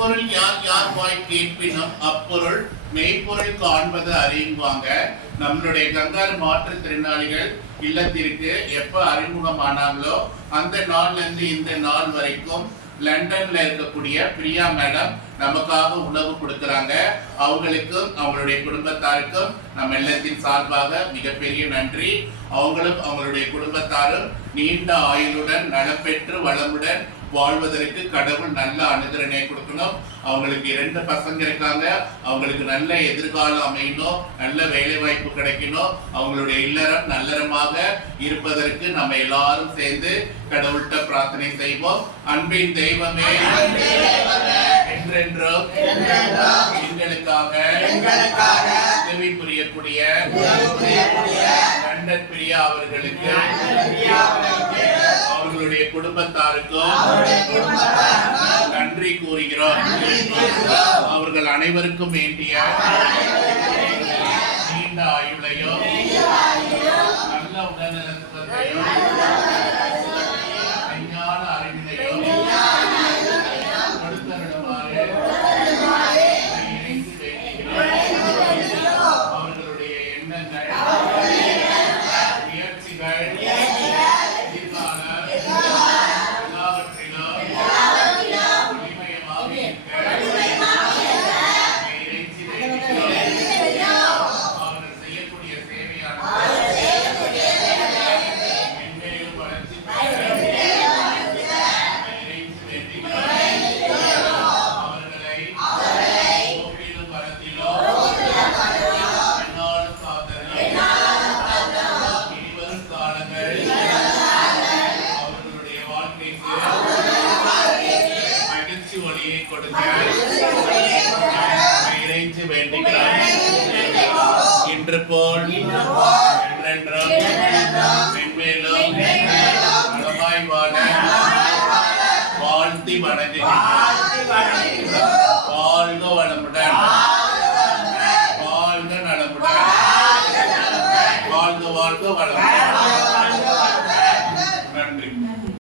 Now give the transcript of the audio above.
எப்பொருள் யார் யார் வாய் கேட்பினும் அப்பொருள் மெய்ப்பொருள் காண்பது அறியுவாங்க. நம்மளுடைய கங்காரு மாற்றுத்திறனாளிகள் இல்லத்திற்கு எப்ப அறிமுகமானாங்களோ அந்த நாள்ல இருந்து இந்த நாள் வரைக்கும் லண்டன்ல இருக்கக்கூடிய பிரியா மேடம் நமக்காக உணவு கொடுக்கறாங்க. அவங்களுக்கும் அவங்களுடைய குடும்பத்தாருக்கும் நம்ம இல்லத்தின் சார்பாக மிகப்பெரிய நன்றி. அவங்களும் அவங்களுடைய குடும்பத்தாரும் நீண்ட ஆயுளுடன் நலப்பெற்று வளமுடன் வாழ்வதற்கு கடவுள் நல்ல அனுகிரகத்தை கொடுக்கணும். அவங்களுக்கு 2 பசங்க இருக்காங்க. அவங்களுக்கு நல்ல எதிர்காலம் அமையணும், நல்ல வேலை வாய்ப்பு கிடைக்கணும், அவங்களுடைய இல்லறம் நல்லறமாக இருப்பதற்கு நம்ம எல்லாரும் சேர்ந்து கடவுள்கிட்ட பிரார்த்தனை செய்வோம். அன்பின் தெய்வமே என்றென்றும் எங்களுக்காக உதவி புரியக்கூடிய லண்டன் பிரியா அவர்களுக்கு அவர்களுடைய குடும்பத்தாருக்கும் நன்றி கூறுகிறோம். அவர்கள் அனைவருக்கும் வேண்டிய நீண்ட ஆயுளையும் நல்ல உடல்நலத்தையும் விஞ்ஞான அறிவினையும் கொடுத்தருளுமாறு அவர்களுடைய எண்ணங்கள் முயற்சிகள் இன்று போல் என்றென்றும் மென்மேலும் நலமாய் வாழ வாழ்த்தி வணங்குகிறேன்.